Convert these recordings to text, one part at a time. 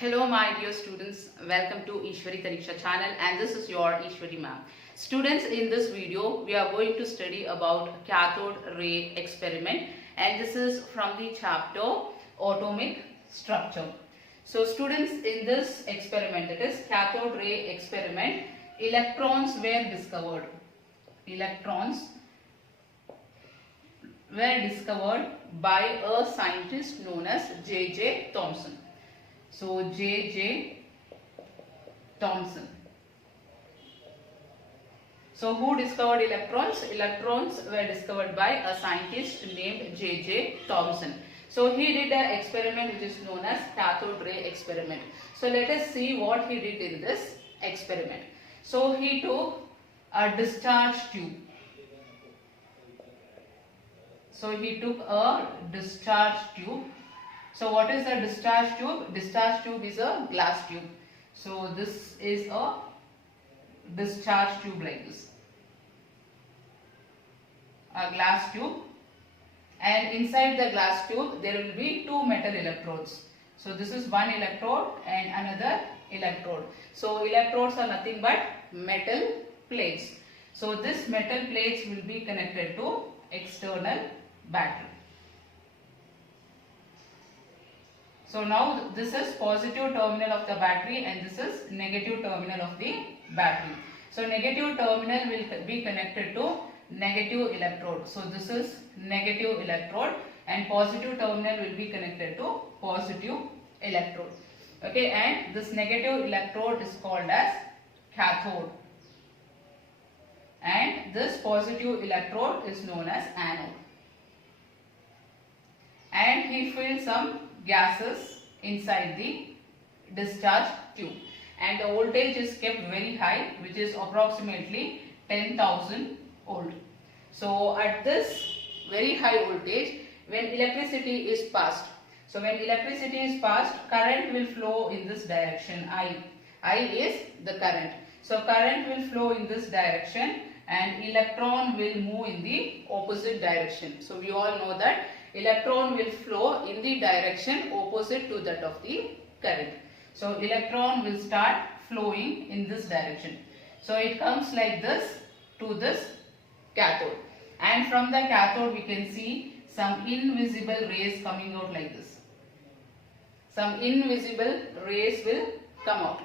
Hello my dear students, welcome to Eshwari channel and this is your Eshwari ma'am. Students, in this video we are going to study about cathode ray experiment and this is from the chapter atomic structure. So students, in this experiment, that is cathode ray experiment, electrons were discovered. Electrons were discovered by a scientist known as J.J. Thomson. So J.J. Thomson. So who discovered electrons? Electrons were discovered by a scientist named J.J. Thomson. So he did an experiment which is known as cathode ray experiment. So let us see what he did in this experiment. So he took a discharge tube. So he took a discharge tube. So what is a discharge tube? Discharge tube is a glass tube. So this is a discharge tube like this. A glass tube, and inside the glass tube there will be two metal electrodes. So this is one electrode and another electrode. So electrodes are nothing but metal plates. So this metal plates will be connected to external battery. So now this is positive terminal of the battery and this is negative terminal of the battery. So negative terminal will be connected to negative electrode. So this is negative electrode and positive terminal will be connected to positive electrode. Okay, and this negative electrode is called as cathode. And this positive electrode is known as anode. And he filled some gases inside the discharge tube and the voltage is kept very high, which is approximately 10,000 volt. So at this very high voltage, when electricity is passed, so when electricity is passed, current will flow in this direction. I is the current. So current will flow in this direction and electron will move in the opposite direction. So we all know that electron will flow in the direction opposite to that of the current. So electron will start flowing in this direction. So it comes like this to this cathode. And from the cathode we can see some invisible rays coming out like this. Some invisible rays will come out.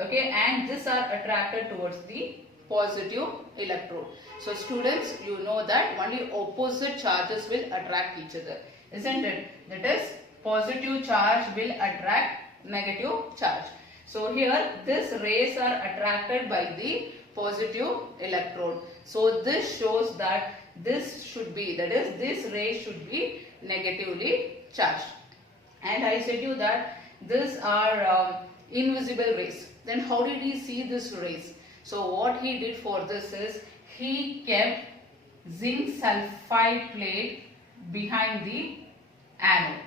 Okay, and these are attracted towards the positive electrode. So students, you know that only opposite charges will attract each other, isn't it? That is, positive charge will attract negative charge. So here this rays are attracted by the positive electrode. So this shows that this should be, that is, this ray should be negatively charged. And I said you that these are invisible rays. Then how did he see these rays? So what he did for this is, he kept zinc sulfide plate behind the anode.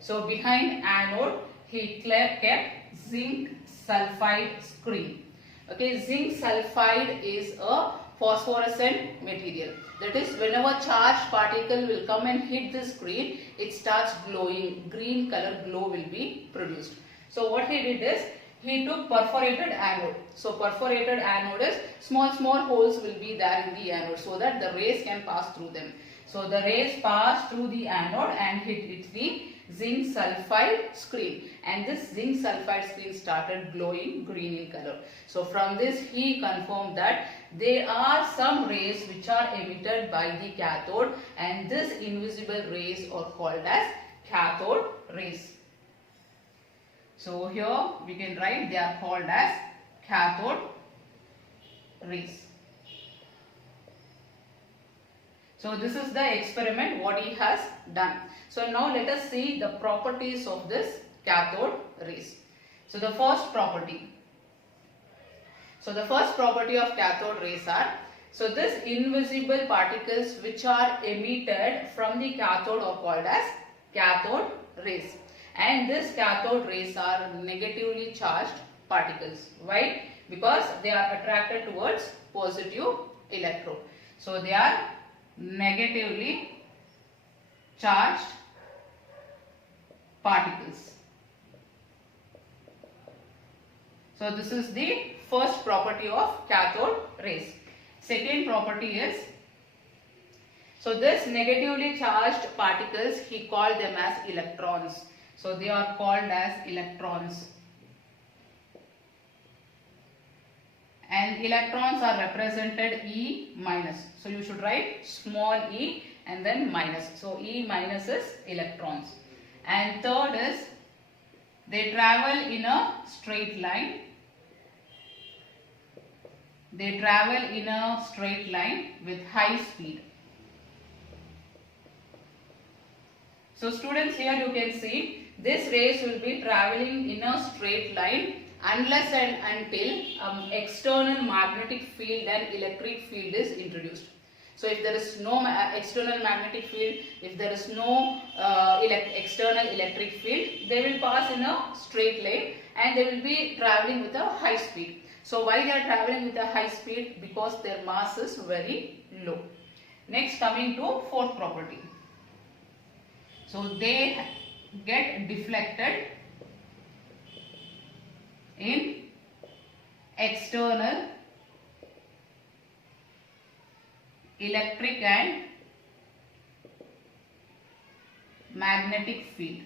So behind anode he kept zinc sulfide screen. Okay, zinc sulfide is a phosphorescent material. That is, whenever charged particle will come and hit the screen, it starts glowing. Green color glow will be produced. So what he did is, he took perforated anode. So perforated anode is small holes will be there in the anode so that the rays can pass through them. So the rays pass through the anode and hit the zinc sulfide screen, and this zinc sulfide screen started glowing green in color. So from this he confirmed that there are some rays which are emitted by the cathode, and these invisible rays are called as cathode rays. So here we can write they are called as cathode rays. So this is the experiment what he has done. So now let us see the properties of this cathode rays. So the first property. So the first property of cathode rays are, so this invisible particles which are emitted from the cathode are called as cathode rays. And these cathode rays are negatively charged particles. Why? Because they are attracted towards positive electrode. So they are negatively charged particles. So this is the first property of cathode rays. Second property is, so this negatively charged particles, he called them as electrons. So they are called as electrons. And electrons are represented E minus. So you should write small e and then minus. So E minus is electrons. And third is, they travel in a straight line. They travel in a straight line with high speed. So students, here you can see this rays will be traveling in a straight line unless and until external magnetic field and electric field is introduced. So if there is no external magnetic field, if there is no external electric field, they will pass in a straight line and they will be traveling with a high speed. So why they are traveling with a high speed? Because their mass is very low. Next, coming to fourth property. So they get deflected in external electric and magnetic field.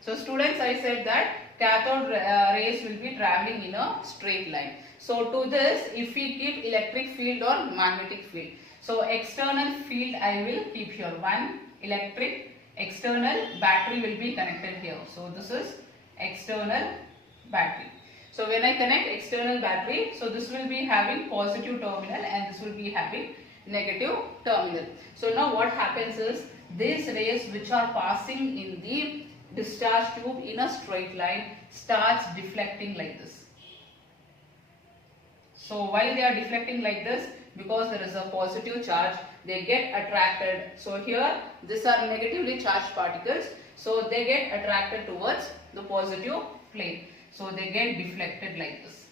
So students, I said that cathode rays will be traveling in a straight line. So to this, if we keep electric field or magnetic field, so external field I will keep here, one electric, external battery will be connected here. So this is external battery. So when I connect external battery, so this will be having positive terminal and this will be having negative terminal. So now what happens is, these rays which are passing in the discharge tube in a straight line starts deflecting like this. So why they are deflecting like this? Because there is a positive charge, they get attracted. So here these are negatively charged particles, so they get attracted towards the positive plane. So they get deflected like this.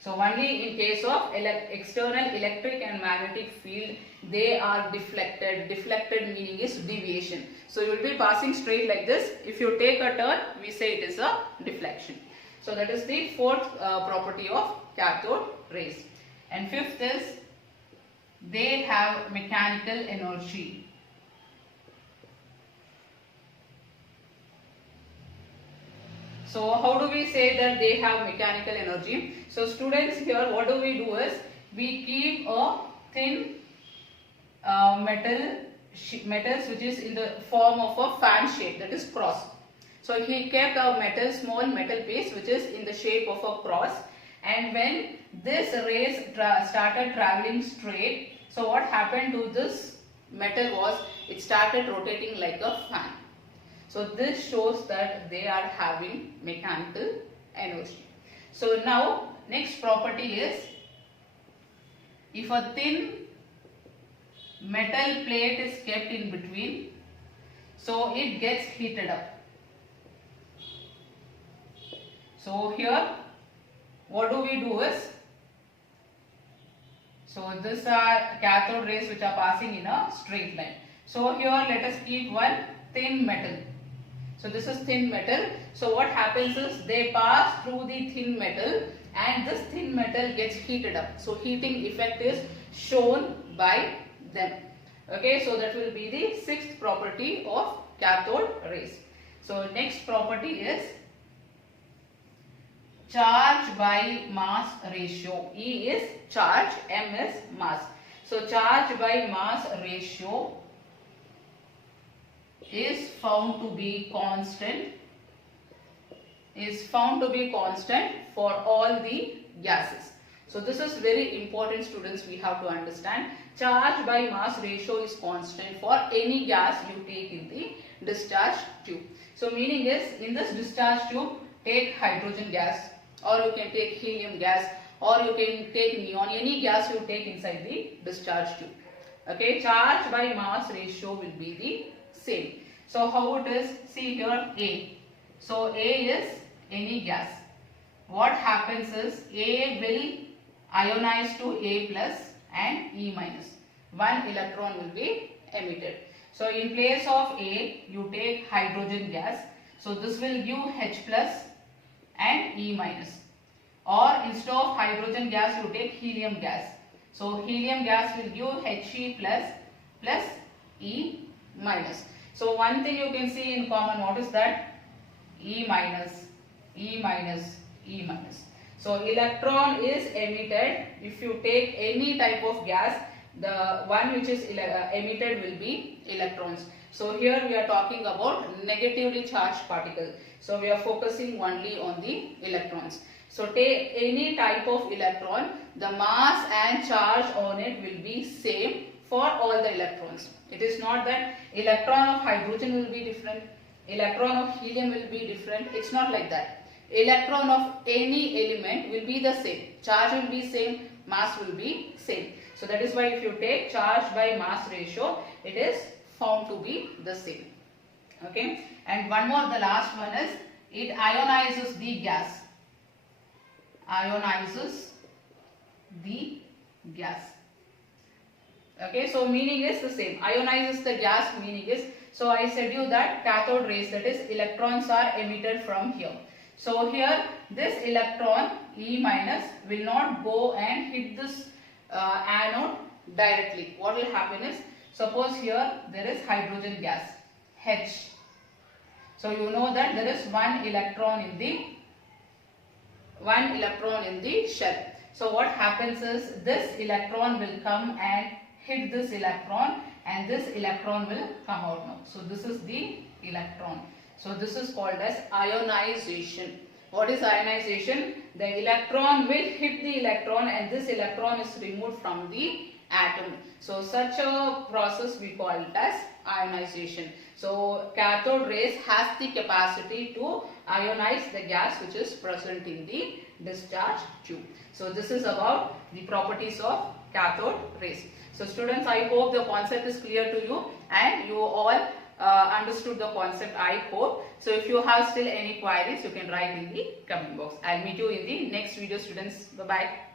So only in case of external electric and magnetic field, they are deflected. Deflected meaning is deviation. So you will be passing straight like this. If you take a turn, we say it is a deflection. So that is the fourth property of cathode rays. And fifth is, they have mechanical energy. So how do we say that they have mechanical energy? So students, here what do we do is, we keep a thin metals which is in the form of a fan shape, that is cross. So he kept a small metal piece which is in the shape of a cross, and when this rays started traveling straight, so what happened to this metal was, it started rotating like a fan. So this shows that they are having mechanical energy. So now next property is, if a thin metal plate is kept in between, so it gets heated up. So here what do we do is, so these are cathode rays which are passing in a straight line. So here let us keep one thin metal. So this is thin metal. So what happens is, they pass through the thin metal and this thin metal gets heated up. So heating effect is shown by them. Okay, so that will be the sixth property of cathode rays. So next property is charge by mass ratio. E is charge, M is mass. So charge by mass ratio is found to be constant, for all the gases. So this is very important, students, we have to understand. Charge by mass ratio is constant for any gas you take in the discharge tube. So meaning is, in this discharge tube, take hydrogen gas, or you can take helium gas, or you can take neon, any gas you take inside the discharge tube. Okay, charge by mass ratio will be the same. So how it is? See here, A. So A is any gas. What happens is, A will ionize to A plus and E minus. One electron will be emitted. So in place of A, you take hydrogen gas. So this will give H plus and E minus. Or instead of hydrogen gas, you take helium gas. So helium gas will give He plus E minus. So one thing you can see in common, what is that? E minus, E minus, E minus. So electron is emitted. If you take any type of gas, the one which is emitted will be electrons. So here we are talking about negatively charged particle. So we are focusing only on the electrons. So take any type of electron, the mass and charge on it will be same for all the electrons. It is not that electron of hydrogen will be different, electron of helium will be different. It's not like that. Electron of any element will be the same. Charge will be same, mass will be same. So that is why if you take charge by mass ratio, it is found to be the same. Okay. And one more, the last one is, it ionizes the gas. Ionizes the gas. Okay, so meaning is the same. Ionizes the gas meaning is, so I said you that cathode rays, that is electrons are emitted from here. So here this electron E minus will not go and hit this anode directly. What will happen is, suppose here there is hydrogen gas H. So you know that there is one electron in the shell. So what happens is, this electron will come and hit this electron, and this electron will come out now. So this is the electron. So this is called as ionization. What is ionization? The electron will hit the electron and this electron is removed from the atom. So such a process we call it as ionization. So cathode rays has the capacity to ionize the gas which is present in the discharge tube. So this is about the properties of cathode rays. So students, I hope the concept is clear to you and you all understood the concept, I hope. So if you have still any queries, you can write in the comment box. I'll meet you in the next video, students. Bye bye.